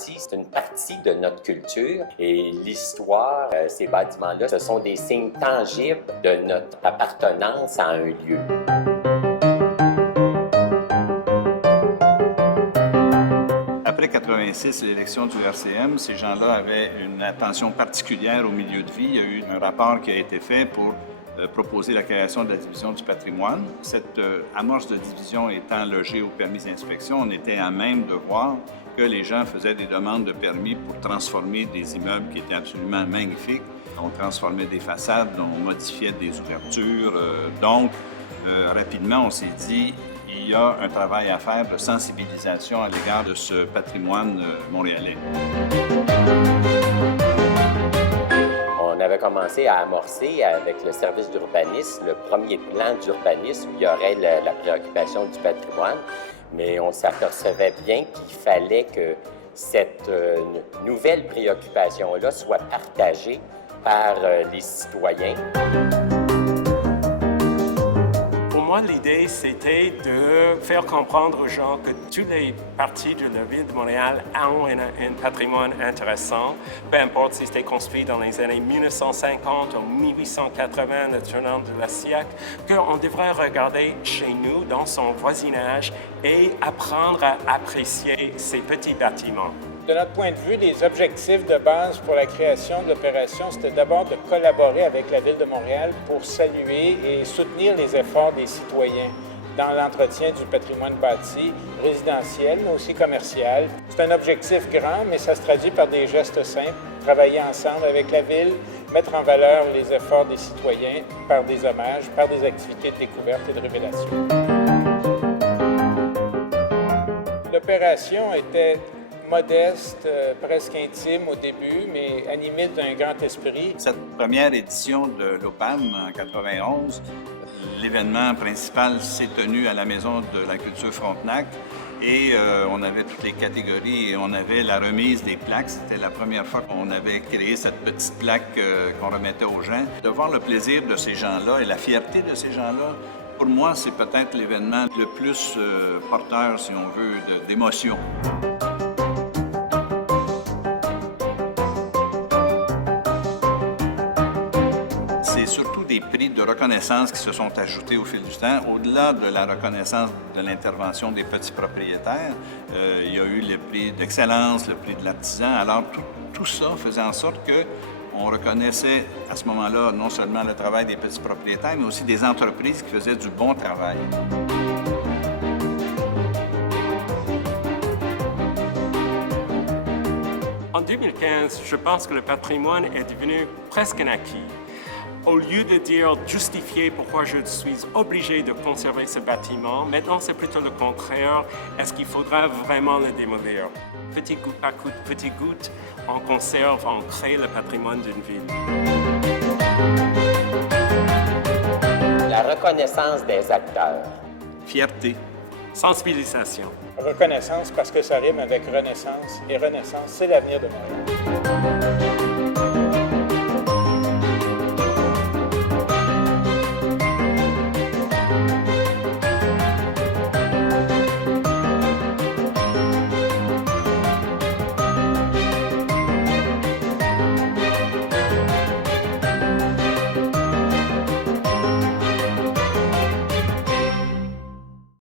bâti, c'est une partie de notre culture et l'histoire, ces bâtiments-là, ce sont des signes tangibles de notre appartenance à un lieu. Après 86, l'élection du RCM, ces gens-là avaient une attention particulière au milieu de vie. Il y a eu un rapport qui a été fait pour proposer la création de la division du patrimoine. Cette amorce de division étant logée au permis d'inspection, on était à même de voir que les gens faisaient des demandes de permis pour transformer des immeubles qui étaient absolument magnifiques. On transformait des façades, on modifiait des ouvertures. Rapidement, on s'est dit, il y a un travail à faire de sensibilisation à l'égard de ce patrimoine montréalais. On avait commencé à amorcer avec le service d'urbanisme le premier plan d'urbanisme où il y aurait la préoccupation du patrimoine, mais on s'apercevait bien qu'il fallait que cette nouvelle préoccupation-là soit partagée par les citoyens. Pour moi, l'idée, c'était de faire comprendre aux gens que toutes les parties de la ville de Montréal ont un patrimoine intéressant, peu importe si c'était construit dans les années 1950 ou 1880, le tournant de la siècle, qu'on devrait regarder chez nous, dans son voisinage, et apprendre à apprécier ces petits bâtiments. De notre point de vue, les objectifs de base pour la création de l'opération, c'était d'abord de collaborer avec la Ville de Montréal pour saluer et soutenir les efforts des citoyens dans l'entretien du patrimoine bâti, résidentiel, mais aussi commercial. C'est un objectif grand, mais ça se traduit par des gestes simples, travailler ensemble avec la Ville, mettre en valeur les efforts des citoyens par des hommages, par des activités de découverte et de révélation. L'opération était modeste, presque intime au début, mais animée d'un grand esprit. Cette première édition de l'OPAM en 91, l'événement principal s'est tenu à la Maison de la Culture Frontenac et on avait toutes les catégories et on avait la remise des plaques. C'était la première fois qu'on avait créé cette petite plaque qu'on remettait aux gens. De voir le plaisir de ces gens-là et la fierté de ces gens-là, pour moi, c'est peut-être l'événement le plus porteur, si on veut, d'émotion. C'est surtout des prix de reconnaissance qui se sont ajoutés au fil du temps. Au-delà de la reconnaissance de l'intervention des petits propriétaires, il y a eu le prix d'excellence, le prix de l'artisan. Alors, tout ça faisait en sorte qu'on reconnaissait à ce moment-là non seulement le travail des petits propriétaires, mais aussi des entreprises qui faisaient du bon travail. En 2015, je pense que le patrimoine est devenu presque un acquis. Au lieu de justifier pourquoi je suis obligé de conserver ce bâtiment, maintenant c'est plutôt le contraire. Est-ce qu'il faudra vraiment le démolir? Petit goutte par petit goutte, on conserve, on crée le patrimoine d'une ville. La reconnaissance des acteurs. Fierté. Sensibilisation. Reconnaissance parce que ça rime avec renaissance, et renaissance, c'est l'avenir de Montréal.